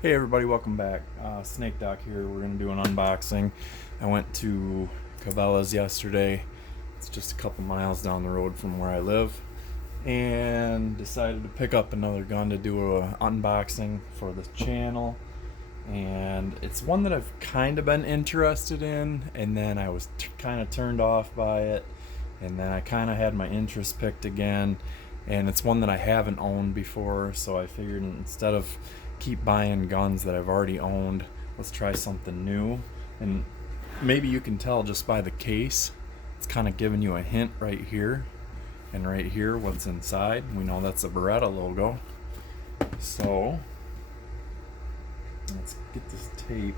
Hey everybody, welcome back. Snake Doc here. We're going to do an unboxing. I went to Cabela's yesterday. It's just a couple miles down the road from where I live. And decided to pick up another gun to do an unboxing for the channel. And it's one that I've kind of been interested in, and then I was kind of turned off by it. And then I kind of had my interest picked again. And it's one that I haven't owned before, so I figured instead of keep buying guns that I've already owned, let's try something new. And maybe you can tell just by the case, it's kind of giving you a hint right here and right here what's inside. We know that's a Beretta logo. So let's get this tape.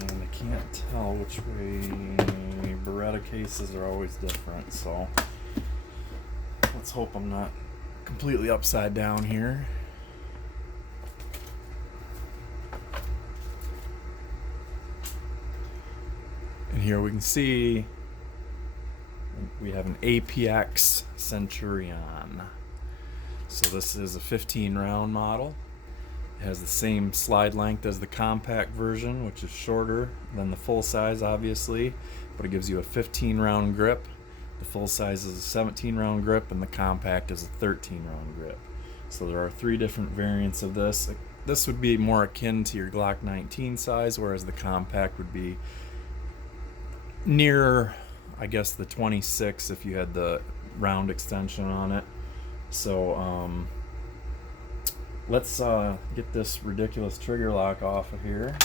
And I can't tell which way. Beretta cases are always different, so let's hope I'm not completely upside down here. And here we can see we have an APX Centurion. So this is a 15 round model. It has the same slide length as the compact version, which is shorter than the full size, obviously, but it gives you a 15 round grip. The full size is a 17 round grip, and the compact is a 13 round grip. So there are three different variants of this. This would be more akin to your Glock 19 size, whereas the compact would be near, I guess, the 26 if you had the round extension on it. So let's get this ridiculous trigger lock off of here.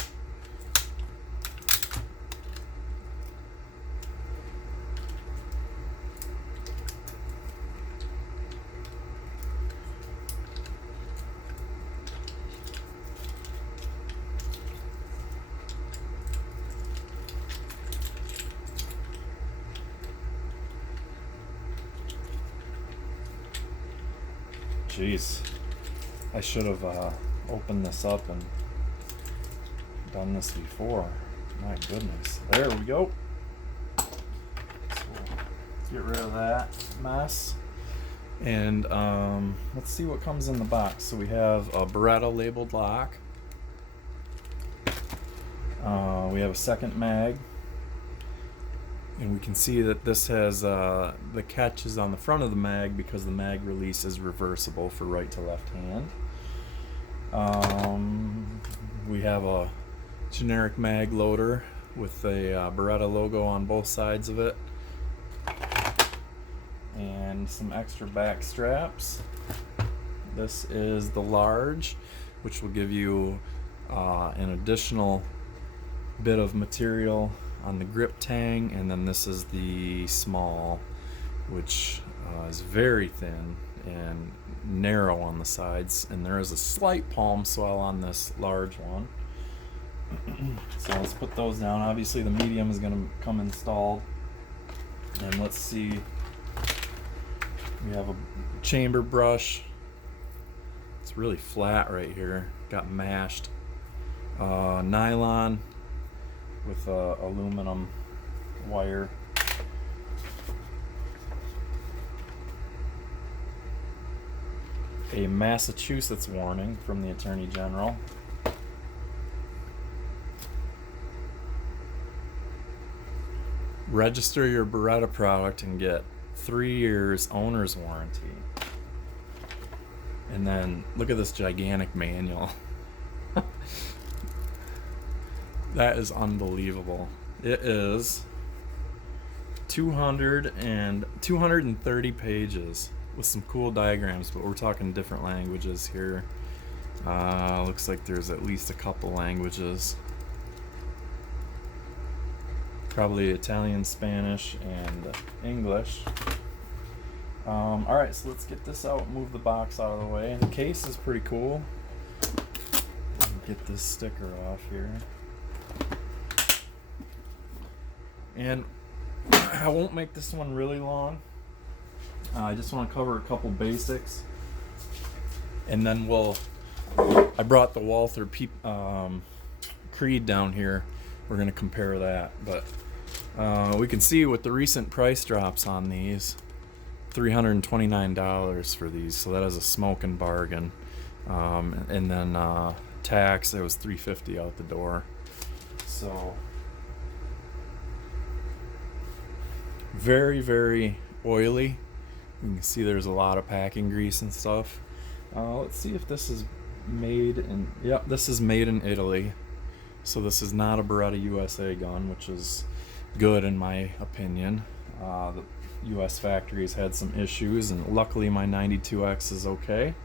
Jeez. I should have opened this up and done this before. My goodness. There we go. So let's get rid of that mess. And let's see what comes in the box. So we have a Beretta labeled lock. We have a second mag. And we can see that this has the catch is on the front of the mag because the mag release is reversible for right to left hand. We have a generic mag loader with a Beretta logo on both sides of it, and some extra back straps. This is the large, which will give you an additional bit of material on the grip tang, and then this is the small, which is very thin and narrow on the sides, and there is a slight palm swell on this large one. So let's put those down. Obviously the medium is going to come installed, and let's see, we have a chamber brush. It's really flat right here, got mashed. Nylon with aluminum wire. A Massachusetts warning from the Attorney General. Register your Beretta product and get 3 years owner's warranty. And then look at this gigantic manual. That is unbelievable. It is 230 pages with some cool diagrams, but we're talking different languages here. Looks like there's at least a couple languages. Probably Italian, Spanish, and English. Alright, so let's get this out, move the box out of the way. The case is pretty cool. Get this sticker off here. And I won't make this one really long. I just want to cover a couple basics, and then I brought the Walther Creed down here. We're going to compare that, but We can see with the recent price drops on these, $329 for these, so that is a smoking bargain. And then tax, it was $350 out the door. So very, very oily. You can see there's a lot of packing grease and stuff. Let's see if this is made in, yep, this is made in Italy. So this is not a Beretta USA gun, which is good in my opinion. The US factories had some issues, and luckily my 92X is okay.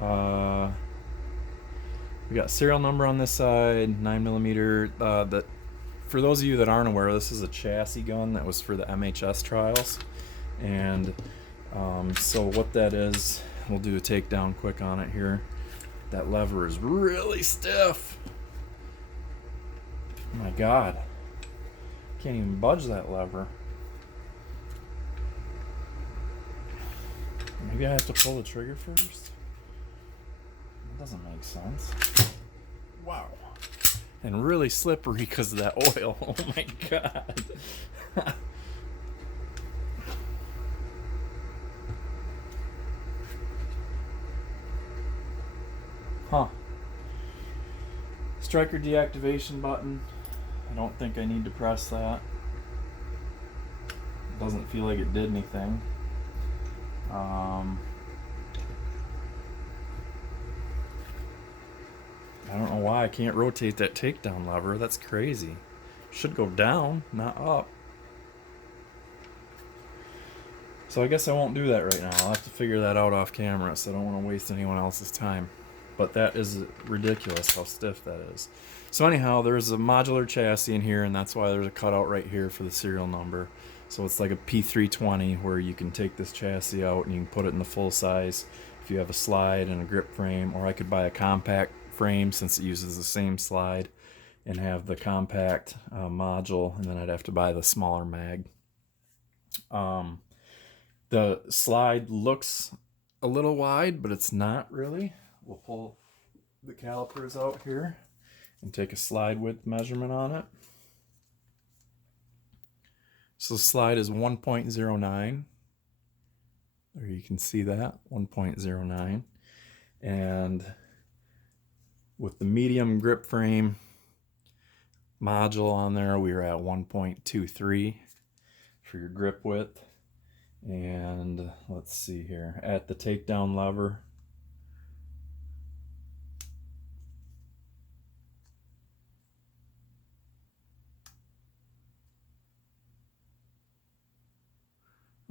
We got serial number on this side, 9mm. For those of you that aren't aware, this is a chassis gun that was for the MHS trials. And so what that is, we'll do a takedown quick on it here. That lever is really stiff. Oh my God. Can't even budge that lever. Maybe I have to pull the trigger first? That doesn't make sense. Wow. And really slippery because of that oil. Oh my God. Huh. Striker deactivation button. I don't think I need to press that. It doesn't feel like it did anything. I don't know why I can't rotate that takedown lever. That's crazy. Should go down, not up. So I guess I won't do that right now. I'll have to figure that out off camera, so I don't want to waste anyone else's time. But that is ridiculous how stiff that is. So anyhow, there's a modular chassis in here, and that's why there's a cutout right here for the serial number. So it's like a P320 where you can take this chassis out and you can put it in the full size if you have a slide and a grip frame, or I could buy a compact frame since it uses the same slide and have the compact module, and then I'd have to buy the smaller mag. The slide looks a little wide, but it's not really. We'll pull the calipers out here and take a slide width measurement on it. So the slide is 1.09. There you can see that, 1.09. And with the medium grip frame module on there, we were at 1.23 for your grip width. And let's see here, at the takedown lever,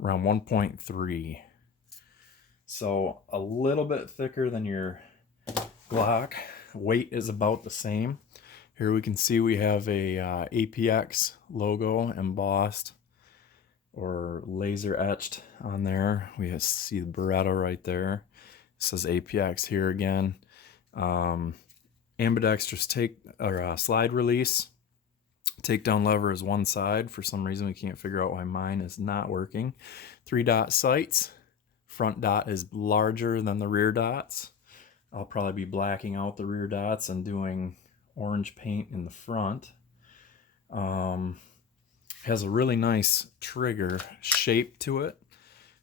around 1.3. So a little bit thicker than your Glock. Weight is about the same. Here we can see we have a APX logo embossed or laser etched on there. We see the Beretta right there. It says APX here again. Ambidextrous slide release. Takedown lever is one side. For some reason we can't figure out why mine is not working. 3-dot sights. Front dot is larger than the rear dots. I'll probably be blacking out the rear dots and doing orange paint in the front. Has a really nice trigger shape to it.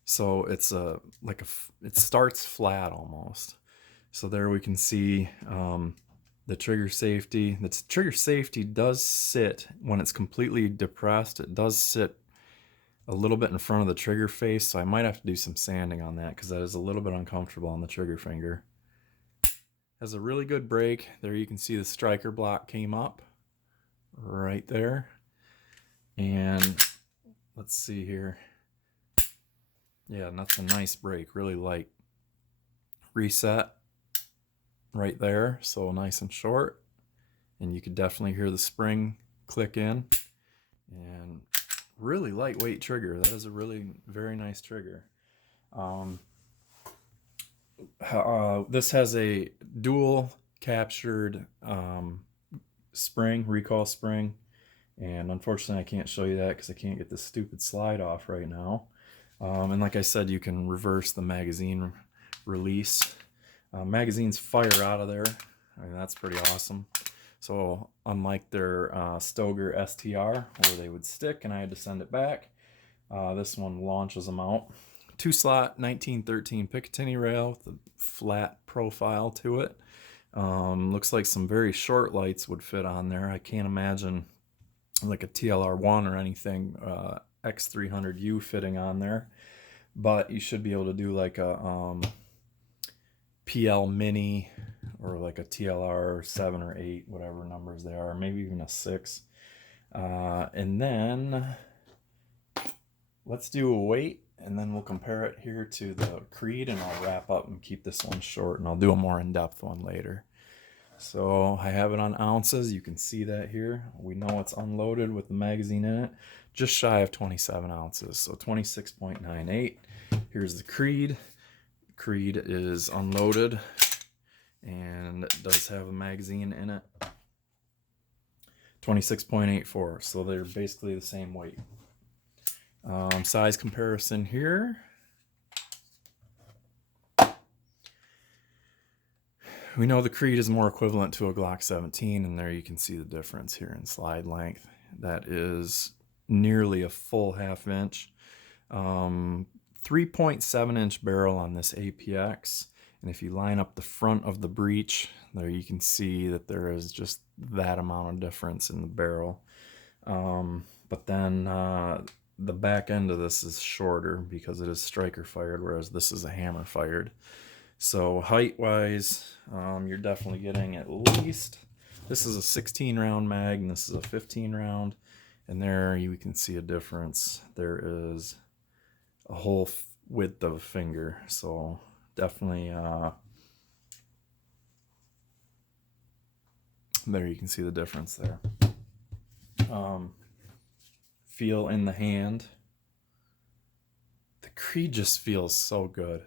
So it's it starts flat almost. So there we can see the trigger safety. The trigger safety does sit, when it's completely depressed, it does sit a little bit in front of the trigger face, so I might have to do some sanding on that because that is a little bit uncomfortable on the trigger finger. Has a really good brake. There you can see the striker block came up right there. And let's see here. Yeah, and that's a nice brake, really light. Reset right there, so nice and short. And you could definitely hear the spring click in. And really lightweight trigger. That is a really very nice trigger. This has a dual captured spring, recoil spring. And unfortunately I can't show you that because I can't get this stupid slide off right now. And like I said, you can reverse the magazine release. Magazines fire out of there. I mean, that's pretty awesome. So unlike their Stoeger STR, where they would stick and I had to send it back, this one launches them out. 2-slot 1913 Picatinny rail with a flat profile to it. Looks like some very short lights would fit on there. I can't imagine like a TLR1 or anything X300U fitting on there, but you should be able to do like a PL Mini or like a TLR 7 or 8, whatever numbers they are, maybe even a 6. And then let's do a weight, and then we'll compare it here to the Creed, and I'll wrap up and keep this one short, and I'll do a more in-depth one later. So I have it on ounces. You can see that here. We know it's unloaded with the magazine in it. Just shy of 27 ounces, so 26.98. Here's the Creed. Creed is unloaded, and it does have a magazine in it. 26.84, so they're basically the same weight. Size comparison here. We know the Creed is more equivalent to a Glock 17, and there you can see the difference here in slide length. That is nearly a full ½ inch. 3.7-inch barrel on this APX, and if you line up the front of the breech, there you can see that there is just that amount of difference in the barrel. But then the back end of this is shorter because it is striker fired, whereas this is a hammer fired. So height wise, you're definitely getting at least, this is a 16 round mag and this is a 15 round, and there you can see a difference. There is a whole width of a finger, so definitely there you can see the difference there. Feel in the hand, the Creed just feels so good.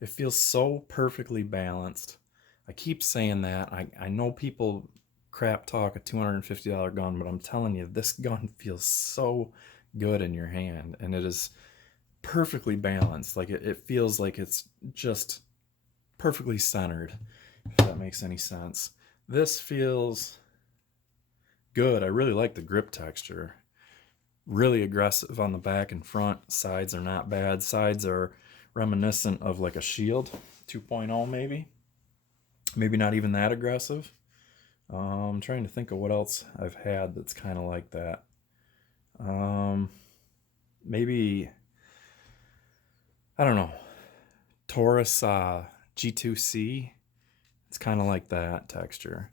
It feels so perfectly balanced. I keep saying that. I know people crap talk a $250 gun, but I'm telling you, this gun feels so good in your hand, and it is perfectly balanced. Like it feels like it's just perfectly centered, if that makes any sense. This feels good. I really like the grip texture. Really aggressive on the back and front. Sides are not bad. Sides are reminiscent of like a Shield 2.0 maybe. Maybe not even that aggressive. I'm trying to think of what else I've had that's kind of like that. Maybe, I don't know, Taurus G2C. It's kind of like that texture.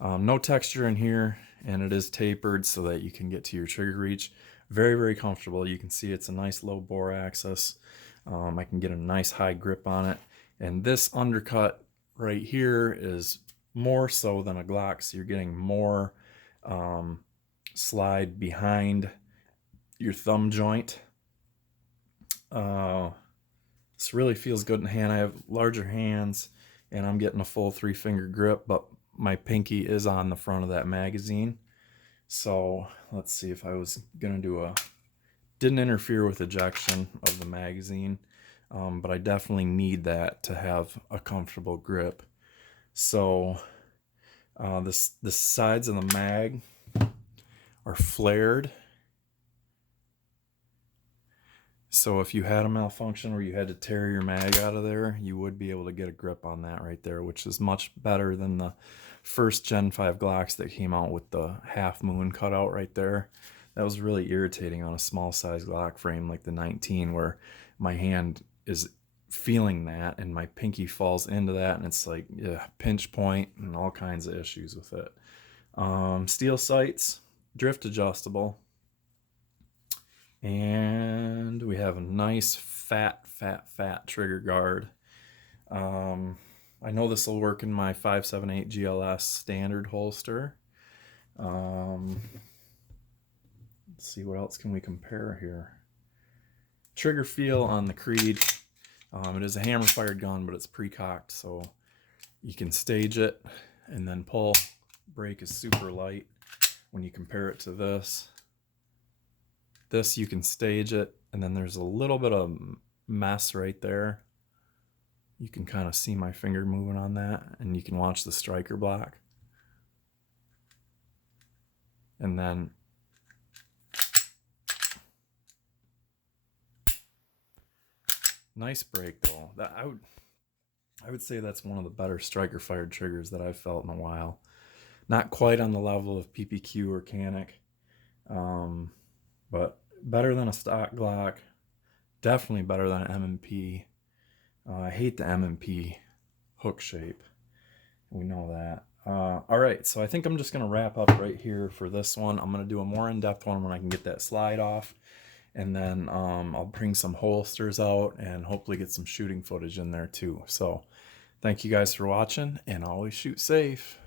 No texture in here, and it is tapered so that you can get to your trigger reach. Very, very comfortable. You can see it's a nice low bore axis. I can get a nice high grip on it. And this undercut right here is more so than a Glock, so you're getting more slide behind your thumb joint. This really feels good in the hand. I have larger hands, and I'm getting a full 3-finger grip, but my pinky is on the front of that magazine. So let's see if I was gonna do didn't interfere with ejection of the magazine, but I definitely need that to have a comfortable grip. So the sides of the mag are flared. So if you had a malfunction where you had to tear your mag out of there, you would be able to get a grip on that right there, which is much better than the first Gen 5 Glocks that came out with the half moon cutout right there. That was really irritating on a small size Glock frame like the 19, where my hand is feeling that and my pinky falls into that, and it's like pinch point and all kinds of issues with it. Steel sights, drift adjustable. And we have a nice fat trigger guard. I know this will work in my 5.78 GLS standard holster. Let's see, what else can we compare here? Trigger feel on the Creed. It is a hammer fired gun, but it's pre-cocked, so you can stage it and then pull. Brake is super light when you compare it to this. This, you can stage it, and then there's a little bit of mess right there. You can kind of see my finger moving on that, and you can watch the striker block. And then nice break though. That I would say that's one of the better striker fired triggers that I've felt in a while. Not quite on the level of PPQ or Canic, but better than a stock Glock. Definitely better than an M&P. I hate the M&P hook shape. We know that. All right, so I think I'm just going to wrap up right here for this one. I'm going to do a more in-depth one when I can get that slide off. And then I'll bring some holsters out and hopefully get some shooting footage in there too. So thank you guys for watching, and always shoot safe.